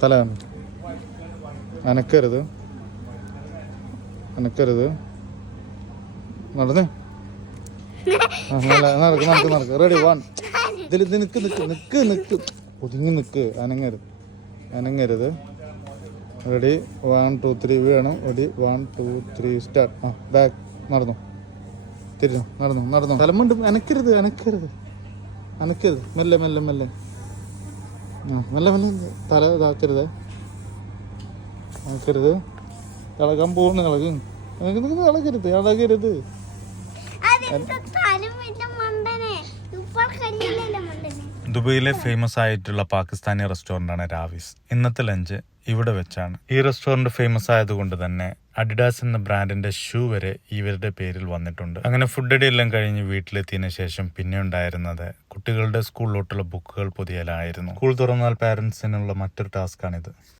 തല അനക്കരുത്, അനക്കരുത്. നടന്ന് നടക്ക് നടക്ക് നടക്ക്. റെഡി 1. ഇതിൽ നിക്ക് നിക്ക് നിക്ക് നിക്ക്, ഒതുങ്ങി നിക്ക്, അനങ്ങരുത്, അനങ്ങരുത്. റെഡി 1 2 3 വീഴണം. Ready 1 2 3 start. ബാക്ക് നടന്നു, തിരിഞ്ഞു, നടന്നു നടന്നു. തലമുണ്ട് അനക്കരുത്, അനക്കരുത്, അനക്കരുത്. മെല്ലെ മെല്ലെ മെല്ലെ, മെല്ലെ മെല്ലെ. തല ഇതാക്കരുത്, അനക്കരുത്. ഇളകാൻ പോകുന്നു, ഇളകും, ഇളകരുത്, ഇളകരുത്. ദുബൈയിലെ ഫേമസ് ആയിട്ടുള്ള പാകിസ്ഥാനി റെസ്റ്റോറൻ്റാണ് രാവിസ്. ഇന്നത്തെ ലഞ്ച് ഇവിടെ വെച്ചാണ്. ഈ റെസ്റ്റോറൻറ്റ് ഫേമസ് ആയതുകൊണ്ട് തന്നെ അഡിഡാസ് എന്ന ബ്രാൻഡിന്റെ ഷൂ വരെ ഇവരുടെ പേരിൽ വന്നിട്ടുണ്ട്. അങ്ങനെ ഫുഡ് അടി എല്ലാം കഴിഞ്ഞ് വീട്ടിലെത്തിയതിനു ശേഷം പിന്നെ ഉണ്ടായിരുന്നത് കുട്ടികളുടെ സ്കൂളിലോട്ടുള്ള ബുക്കുകൾ പൊതിയലായിരുന്നു. സ്കൂൾ തുറന്നാൽ പാരന്റ്സിനുള്ള മറ്റൊരു ടാസ്കാണിത്.